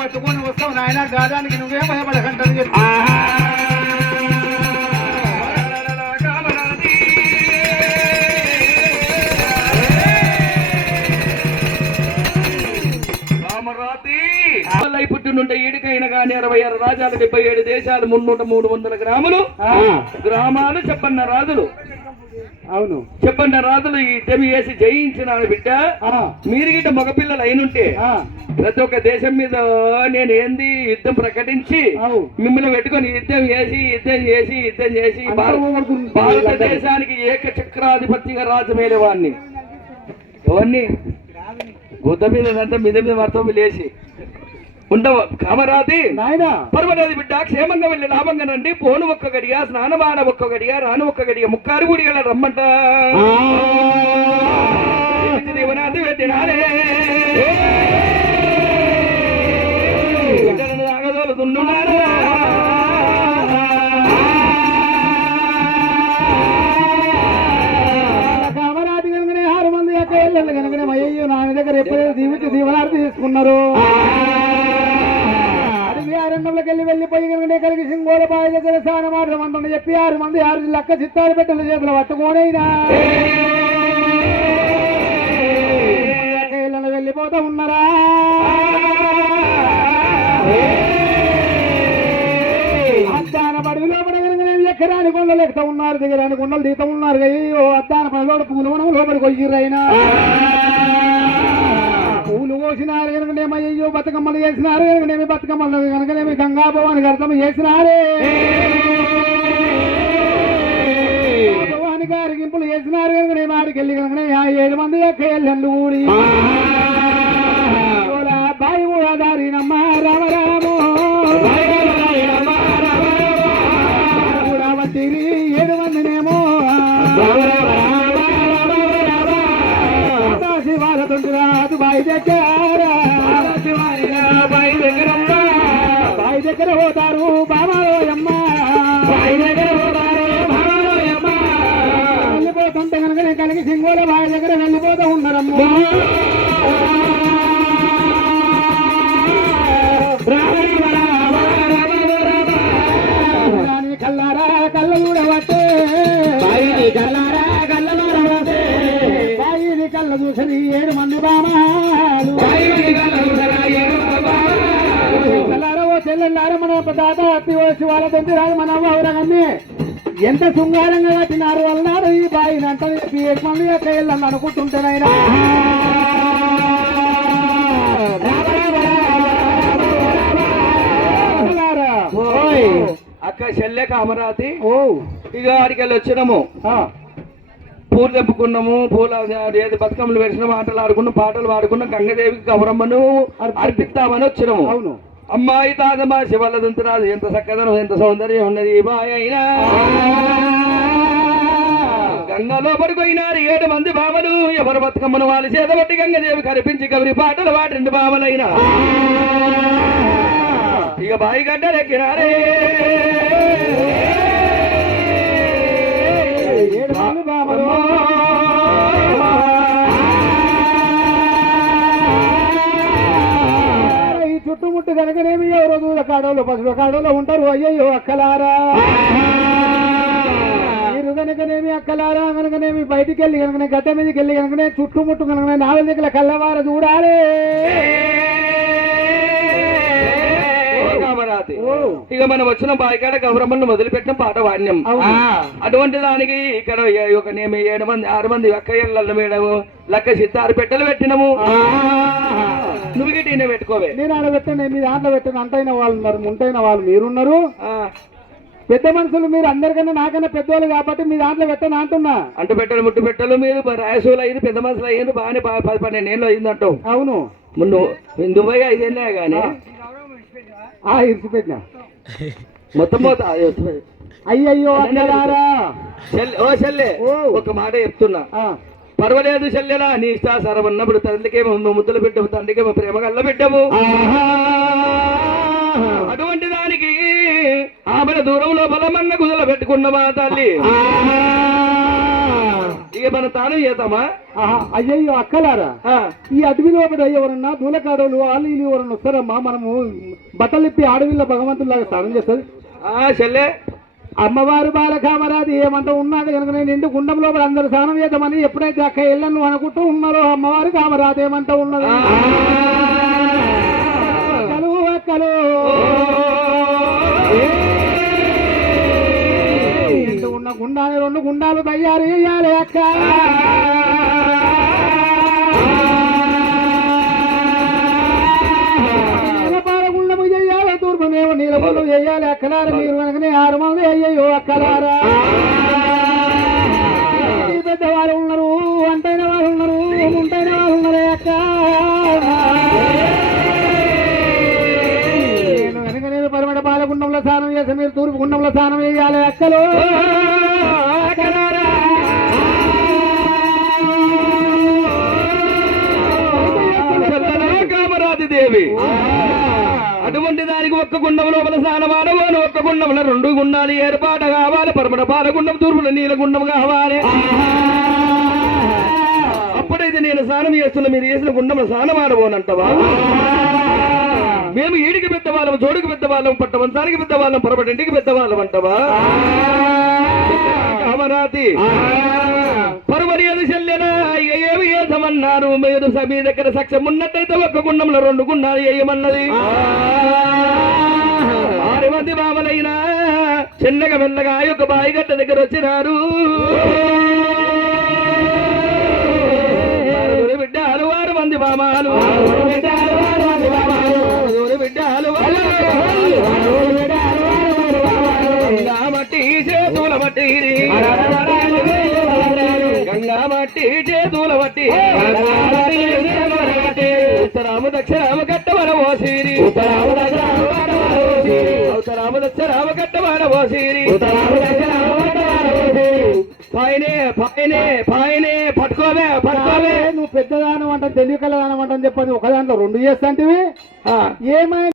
పట్టుకొని వస్తావు నాయన గాదానికి నువ్వే భయపడకంటని చెప్పి పుట్టినుంటే ఏడికైనా కానీ 66 రాజ్యాలు 77 దేశాలు 300 గ్రాములు గ్రామాలు చెప్పన్న రాజులు. అవును చెప్పన్న రాజులు ఈ యుద్ధం చేసి జయించిన బిడ్డ. మీరు గిట్ట మగపిల్లలు అయినుంటే ప్రతి ఒక్క దేశం మీద నేను ఏంది యుద్ధం ప్రకటించి మిమ్మల్ని పెట్టుకొని యుద్ధం చేసి భారతదేశానికి ఏకచక్రాధిపత్యంగా రాజు మేలేవాడిని. అవన్నీ గుద్ద మీద అర్థం లేచి ఉండవు కామరాది పర్వరాది బిడ్డ క్షేమంగా వెళ్ళి లాభంగా నండి. పోను ఒక్క గడియ స్నానమాన ఒక్క గడియ రాను ఒక్క గడియ ముక్కారు గుడి గల రమ్మంట దేవనాథి పెట్టినారే ఆగదోలుతున్నారా కామరాది కనుకనే 6 మంది ఎక్కడ కనుకనే అయ్యో నా దగ్గర ఎప్పుడైతే దీవనార్థి తీసుకున్నారు. అరణ్యంలోకి వెళ్ళిపోయి కనుక కలిగి సింగోల బావి దగ్గర స్నానం ఆడమంటుండ చెప్పి 6 మంది 6 లక్క చిత్తాలు పెట్టిన చేతులు పట్టుకోనైనా వెళ్ళిపోతా ఉన్నారా. అద్దాన పడుగులో పడగలగానే ఎక్కరాని కొండలు ఎక్కుతా ఉన్నారు, దిగరాని కొండలు దిగుతా ఉన్నారు. అయ్యో అద్దాన పడలోడు పూలు మనం లోపలికి పోయిర్రైనా పూలు కోసినారు కనుకనేమో అయ్యో బతుకమ్మలు చేసినారు కనుకనేమి బతుకమ్మలు కనుకనేమి గంగా భవానికి అర్థం చేసినారే భవానికి అరిగింపులు చేసినారు కనుకనేమి ఆడికి వెళ్ళి కనుకనే 7 మంది ఎక్కలు కూడి బాయి కూడా దారినమ్మ రామరామో కూడా 7 మందినేమో శివాలతుంటురాదు బాయి దగ్గర పోతారు బామాలోయమ్మ వెళ్ళిపోతుంటే కనుక కలిగి సింగోల బావి దగ్గర వెళ్ళిపోతూ ఉన్నారమ్మ. కల్లారా కళ్ళ చూడబట్టే కల్లారా కళ్ళ చూడబట్టే బాయిని కళ్ళ చూసరి 7 మంది బామాలు కల్లారా ఓ చెల్లెళ్ళారా మన తాత అత్తి వచ్చి వాళ్ళ తండ్రి రాదు మన అవరగన్ని ఎంత శృంగారంగా కట్టినారు అన్నారు ఈ బాయిని అంత 7 మంది యొక్క వెళ్ళని అనుకుంటుంటేనైనా అక్క చెల్లె కామరాతి ఇక ఆడికి వెళ్ళి వచ్చినాము. పూలు తెప్పుకున్నాము, పూల ఏది బతుకమ్మలు వేసినాము, ఆటలు ఆడుకున్నాం, పాటలు పాడుకున్నాం, గంగదేవికి గౌరమ్మను అర్పిస్తామని వచ్చినాము. అవును అమ్మాయి తాతమ్మా శివల్లదంతురాదు ఎంత చక్కదనం ఎంత సౌందర్యం ఉన్నది ఈ బాయ్ అయినా. గంగలో పడిపోయినారు 7 మంది బామలు ఎవరు బతుకమ్మను వాళ్ళు చేతబట్టి గంగదేవి కనిపించి గౌరి పాటలు వాటి బామలైనా ఇక బాయి గడ్డలెక్కినారే ఈ చుట్టుముట్టు కనుకనేమి ఎవరో దూర కాడోళ్ళు పసుపు కాడోళ్ళు ఉంటారు. అయ్యయ్యో అక్కలారా మీరు కనుకనేమి అక్కలారా కనుకనేమి బయటికి వెళ్ళి కనుకనే గడ్డ మీదకి వెళ్ళి కనుకనే చుట్టుముట్టు కనుకనే 4 దగ్గర కళ్ళవార చూడాలి. ఇక మనం వచ్చిన బాయికాడ గౌరమ్మను మొదలుపెట్టిన పాట వాణ్యం. అటువంటి దానికి ఇక్కడ ఒక 7 మంది 6 మంది అక్కయ్యల మేడము లక్క సిత్తారు పెట్టెలు పెట్టినము. నువ్వు గిట్ట ఈయన పెట్టుకోవే. నేను ఆడ పెట్టాను, మీ దాంట్లో పెట్టాను. అంటైన వాళ్ళు ఉన్నారు, ముంటైన వాళ్ళు మీరున్నారు. పెద్ద మనుషులు మీరు అందరికన్నా నాకన్నా పెద్దవాళ్ళు కాబట్టి మీ దాంట్లో పెట్టాను అంటున్నా. అంటు పెట్టలు ముట్టు పెట్టలు మీరు రాయసూలు అయింది, పెద్ద మనుషులు అయ్యింది, బాగానే 10-12 ఏళ్ళు అయిందంటావు. అవును ముందు దుబాయ్ 5 ఏళ్ళే కానీ ఇరిచిపెట్టినా మొత్తం పోతా. అయ్యయ్యో ఓ చెల్లె ఒక మాట చెప్తున్నా, పర్వాలేదు చెల్లెలా నీ ఇష్టాసారం అన్నప్పుడు తల్లికేమో ముద్దులు పెట్టవు, తండ్రికేమో ప్రేమ కళ్ళ పెట్టవు. అటువంటి దానికి ఆమె దూరంలో బలమన్న గుదల పెట్టుకున్న మా తల్లి ఇక మనం తాను చేద్దామా అయ్యయ్యో అక్కలారా, ఈ అడవిలో ఎవరన్నా దూలకాడలు వాళ్ళు వీళ్ళు ఎవరన్నా వస్తారమ్మా? మనము బట్టలు ఇప్పి అడవిలో భగవంతులాగా స్నానం చేస్తుంది చెల్లె. అమ్మవారు బాలకామరాది ఏమంటూ ఉన్నది కనుక నేను ఇంటి గుండం లోపల అందరూ స్నానం చేద్దామని ఎప్పుడైతే అక్క ఇళ్ళను అనుకుంటూ ఉన్నారో అమ్మవారు కామరాది ఏమంటూ ఉన్నది, అక్కలు అక్కలు ఇంటి ఉన్న గుండాన్ని 2 గుండాలు తయారు చేయాలి అక్క. నీలపాలగుండము చెయ్యాలి, తూర్పునేమో నీలగుండం చెయ్యాలి అక్కలారా. మీరు వెనకనే 6 మంది అయ్యయ్యో అక్కలారా. పెద్దవాళ్ళు ఉన్నారు, వంటైన వాళ్ళు ఉన్నారు, ముంటైన వాళ్ళు ఉన్నారే అక్క. నేను వెనక నేను పరిమళ పాలగుండంలో స్నానం చేసి మీరు తూర్పు గుండంలో స్నానం చేయాలి అక్కలు. కామరాది దేవి అటువంటి దానికి ఒక్క గుండం లోపల స్నానం ఆడవాను, ఒక్క గుండంలో 2 గుండాలు ఏర్పాటు కావాలి. పరమణ పాలగుండం, తూర్పుల నీలగుండం కావాలి. అప్పుడైతే నేను స్నానం చేస్తున్నా, మీరు చేసిన గుండంలో స్నానం ఆడబోనంటవా? మేము ఈడికి పెద్దవాళ్ళం, జోడికి పెద్దవాళ్ళం, పట్టవంతానికి పెద్దవాళ్ళం, పరపటింటికి పెద్దవాళ్ళం అంటవా? కామరాతి పరువని అది చెల్లెనా ఇక ఏమి చేద్దామన్నారు? మీరు మీ దగ్గర సక్షం ఉన్నట్టయితే ఒక్క గుండంలో 2 గుండాలు వేయమన్నది. 6 మంది బావలైనా చిన్నగా మెల్లగా ఆ యొక్క బాయి గట్ట దగ్గర వచ్చినారు. బిడ్డలు 6 మంది బామాలు, బిడ్డలు గంగా మట్టి చేతుల మట్టి, గంగా మట్టి చేతుల మట్టి, ఉత్తరాము దక్షిణాము కట్టవన ఓసిరి, ఉత్తరాము దక్షిణాము కట్టవన ఓసిరి, పైనే పైనే పైనే పట్టుకోవే పట్టుకోవే. నువ్వు పెద్దదానం అంటాను తెలియకలదానం అంటాను చెప్పని ఒక దాంట్లో 2 చేస్తాంటివి ఏమైనా